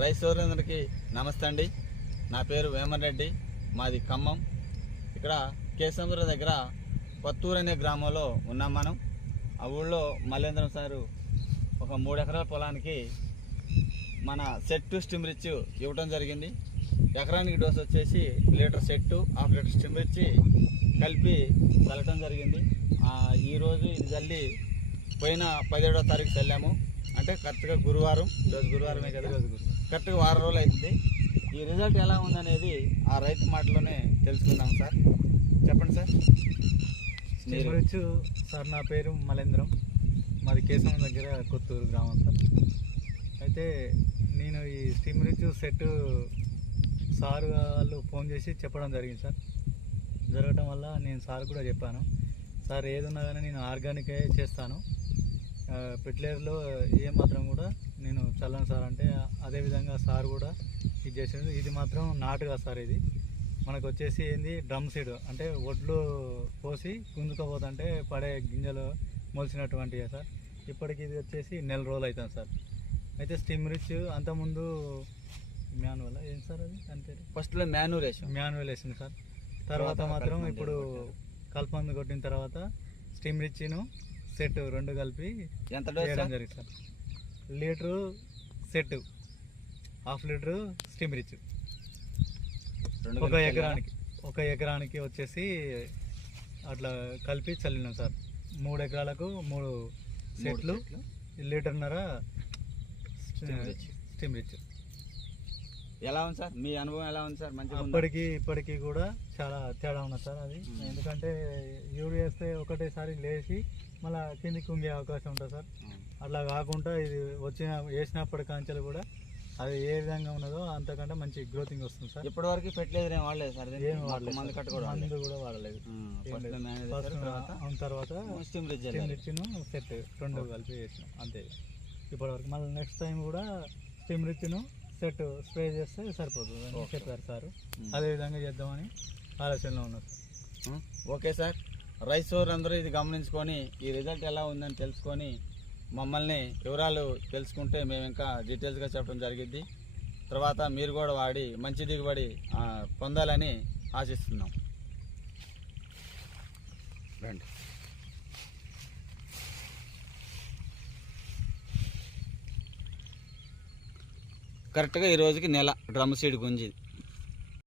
రైతు సోదరులందరికీ నమస్తే అండి. నా పేరు వేమన్ రెడ్డి, మాది ఖమ్మం. ఇక్కడ కేసముద్ర దగ్గర కొత్తూరు అనే గ్రామంలో ఉన్నాం మనం. ఆ ఊళ్ళో మల్లేంద్రం సారు ఒక 3 ఎకరాల పొలానికి మన సెట్ స్టిమ్ రిచ్ ఇవ్వటం జరిగింది. ఎకరానికి డోస్ వచ్చేసి లీటర్ సెట్టు, 1/2 లీటర్ స్టిమ్ రిచ్ కలిపి చల్లటం జరిగింది. ఈరోజు ఇది చల్లి పోయిన 17వ తారీఖు చల్లాము. అంటే కరెక్ట్గా గురువారం, ఈరోజు గురువారమే కదా, కరెక్ట్గా 6 రోజులు అవుతుంది. ఈ రిజల్ట్ ఎలా ఉందనేది ఆ రైతు మాటలోనే తెలుసుకుందాం. సార్ చెప్పండి సార్. స్టిమ్ రిచ్ సార్, నా పేరు మలేంద్రం, మాది కేశవం దగ్గర కొత్తూరు గ్రామం సార్. అయితే నేను ఈ స్టిమ్ రిచ్ సెట్ సార్ వాళ్ళు ఫోన్ చేసి చెప్పడం జరిగింది సార్. జరగటం వల్ల నేను సార్ కూడా చెప్పాను, సార్ ఏది ఉన్నా కానీ నేను ఆర్గానికే చేస్తాను, ఫెర్టిలైజర్లో ఏమాత్రం కూడా నేను చల్లను సార్ అంటే, అదేవిధంగా సార్ కూడా ఇది చేసాడు. ఇది మాత్రం నాటుగా సార్, ఇది మనకు వచ్చేసి ఏంది డ్రమ్ సీడ్, అంటే ఒడ్లు పోసి గుంజుకోపోతుంటే పడే గింజలు మొలిచినటువంటివి సార్. ఇప్పటికి ఇది వచ్చేసి 1 నెల రోజులు అవుతుంది సార్. అయితే స్టిమ్ రిచ్ అంతకుముందు మాన్యువల్ ఏం సార్, అది అంతే ఫస్ట్లో మాన్యువల్ వేసింది సార్. తర్వాత మాత్రం ఇప్పుడు కల్పమందు కొట్టిన తర్వాత స్టిమ్ రిచ్ను సెట్ 2 కలిపి ఎంత చేయడం జరిగింది సార్. లీటరు సెట్, 1/2 లీటరు స్టిమ్ రిచ్. ఒక ఎకరానికి వచ్చేసి అట్లా కలిపి చల్లినాం సార్. 3 ఎకరాలకు 3 సెట్లు, లీటర్న్నర స్టిమ్ రిచ్. ఎలా ఉంది సార్, మీ అనుభవం ఎలా ఉంది సార్? మంచిగా ఇప్పటికీ కూడా చాలా తేడా ఉన్నది సార్. అది ఎందుకంటే యూరియా వేస్తే ఒకటేసారి లేచి మళ్ళీ కిందికి కుంగే అవకాశం ఉంటుంది సార్. అట్లా కాకుండా ఇది వేసినప్పటి కాంచెలు కూడా అది ఏ విధంగా ఉన్నదో అంతకంటే మంచి గ్రోతింగ్ వస్తుంది సార్. ఇప్పటి వరకు ఫెర్టిలైజర్ ఏం వాడలేదు సార్? ఏం వాడలేదు, మందు కూడా వాడలేదు. తర్వాత స్టిమ్ రిచ్ సెట్ 2 కలిపి వేసినాం అంతే. ఇప్పటి వరకు మళ్ళీ నెక్స్ట్ టైం కూడా స్టిమ్ రిచ్ను సెట్ స్ప్రే చేస్తే సరిపోతుంది అని చెప్పారు సార్. అదేవిధంగా చేద్దామని ఆలోచనలో ఉన్నారు. ఓకే సార్, రైతు సోదరులందరూ ఇది గమనించుకొని ఈ రిజల్ట్ ఎలా ఉందని తెలుసుకొని మమ్మల్ని వివరాలు తెలుసుకుంటే మేము ఇంకా డీటెయిల్స్గా చెప్పడం జరిగింది. తర్వాత మీరు కూడా వాడి మంచి దిగుబడి పొందాలని ఆశిస్తున్నాం. రండి. కరెక్ట్గా ఈ రోజుకి 1 నెల డ్రమ్ సీడ్ గుంజింది.